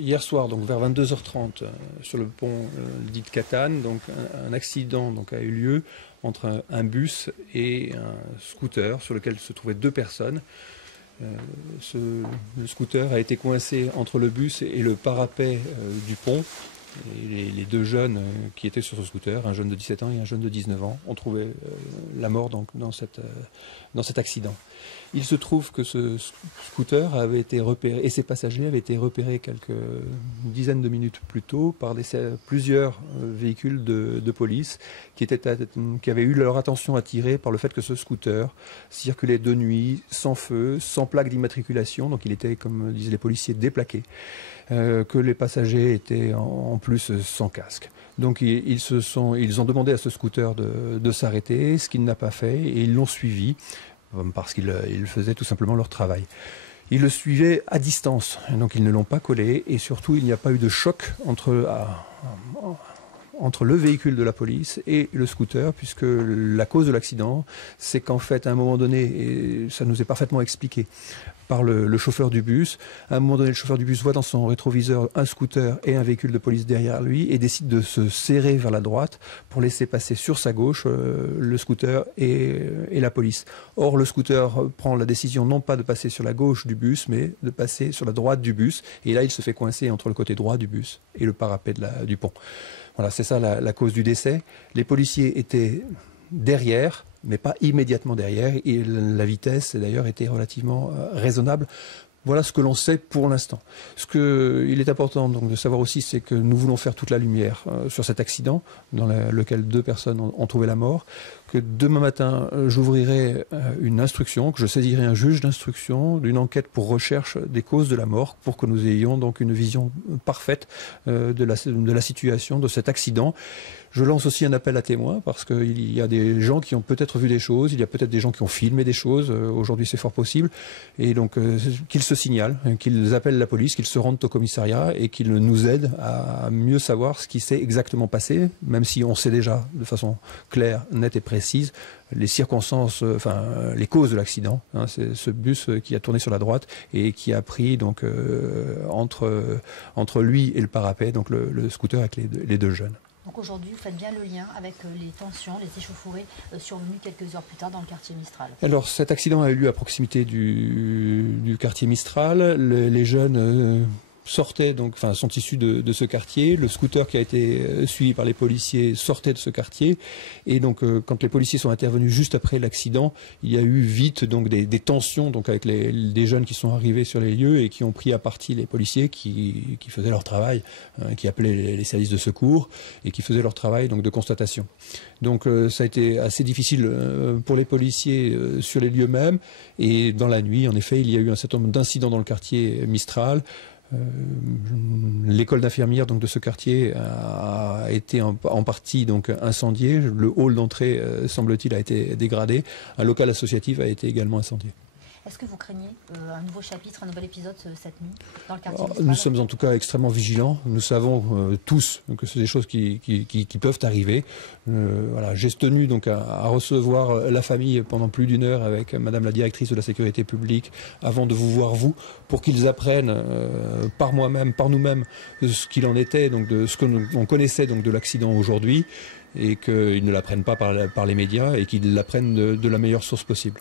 hier soir, donc vers 22h30, sur le pont dit de Catane, donc un accident donc, a eu lieu entre un bus et un scooter sur lequel se trouvaient deux personnes. Le scooter a été coincé entre le bus et le parapet du pont. Et les deux jeunes qui étaient sur ce scooter, un jeune de 17 ans et un jeune de 19 ans, ont trouvé la mort donc, dans cet accident. Il se trouve que ce scooter avait été repéré, et ses passagers avaient été repérés quelques dizaines de minutes plus tôt par plusieurs véhicules de police qui avaient eu leur attention attirée par le fait que ce scooter circulait de nuit, sans feu, sans plaque d'immatriculation, donc il était, comme disaient les policiers, déplaqué. Que les passagers étaient en plus sans casque. Donc ils ont demandé à ce scooter de s'arrêter, ce qu'il n'a pas fait, et ils l'ont suivi parce qu'ils faisaient tout simplement leur travail. Ils le suivaient à distance, donc ils ne l'ont pas collé, et surtout il n'y a pas eu de choc entre le véhicule de la police et le scooter, puisque la cause de l'accident, c'est qu'en fait, à un moment donné, et ça nous est parfaitement expliqué par le chauffeur du bus, à un moment donné, le chauffeur du bus voit dans son rétroviseur un scooter et un véhicule de police derrière lui et décide de se serrer vers la droite pour laisser passer sur sa gauche le scooter et la police. Or, le scooter prend la décision non pas de passer sur la gauche du bus, mais de passer sur la droite du bus, et là, il se fait coincer entre le côté droit du bus et le parapet du pont. Voilà, c'est ça la cause du décès. Les policiers étaient derrière, mais pas immédiatement derrière, et la vitesse d'ailleurs était relativement raisonnable. Voilà ce que l'on sait pour l'instant. Ce qu'il est important donc de savoir aussi, c'est que nous voulons faire toute la lumière sur cet accident dans lequel deux personnes ont trouvé la mort, que demain matin j'ouvrirai une instruction, que je saisirai un juge d'instruction d'une enquête pour recherche des causes de la mort, pour que nous ayons donc une vision parfaite de la situation de cet accident. Je lance aussi un appel à témoins parce qu'il y a des gens qui ont peut-être vu des choses, il y a peut-être des gens qui ont filmé des choses, aujourd'hui c'est fort possible, et donc qu'ils se signalent, qu'ils appellent la police, qu'ils se rendent au commissariat et qu'ils nous aident à mieux savoir ce qui s'est exactement passé, même si on sait déjà de façon claire, nette et précise les circonstances, enfin les causes de l'accident. Hein, c'est ce bus qui a tourné sur la droite et qui a pris donc entre lui et le parapet, donc le scooter avec les deux jeunes. Donc aujourd'hui, vous faites bien le lien avec les tensions, les échauffourées survenues quelques heures plus tard dans le quartier Mistral. Alors cet accident a eu lieu à proximité du quartier Mistral. Les jeunes sortaient, donc, enfin, sont issus de ce quartier. Le scooter qui a été suivi par les policiers sortait de ce quartier. Et donc, quand les policiers sont intervenus juste après l'accident, il y a eu vite donc des tensions donc avec des jeunes qui sont arrivés sur les lieux et qui ont pris à partie les policiers qui faisaient leur travail, qui appelaient les services de secours et qui faisaient leur travail donc de constatation. Donc, ça a été assez difficile pour les policiers sur les lieux mêmes. Et dans la nuit, en effet, il y a eu un certain nombre d'incidents dans le quartier Mistral. L'école d'infirmière donc de ce quartier a été en partie donc incendiée. Le hall d'entrée semble-t-il a été dégradé. Un local associatif a été également incendié. Est-ce que vous craignez un nouveau chapitre, un nouvel épisode cette nuit dans le quartier Mistral ? Nous sommes en tout cas extrêmement vigilants. Nous savons tous que c'est des choses qui peuvent arriver. Voilà, j'ai tenu donc à recevoir la famille pendant plus d'une heure avec Madame la directrice de la sécurité publique avant de vous voir vous, pour qu'ils apprennent par moi-même, par nous-mêmes, ce qu'il en était, donc de ce que l'on connaissait donc de l'accident aujourd'hui, et qu'ils ne l'apprennent pas par les médias et qu'ils l'apprennent de la meilleure source possible.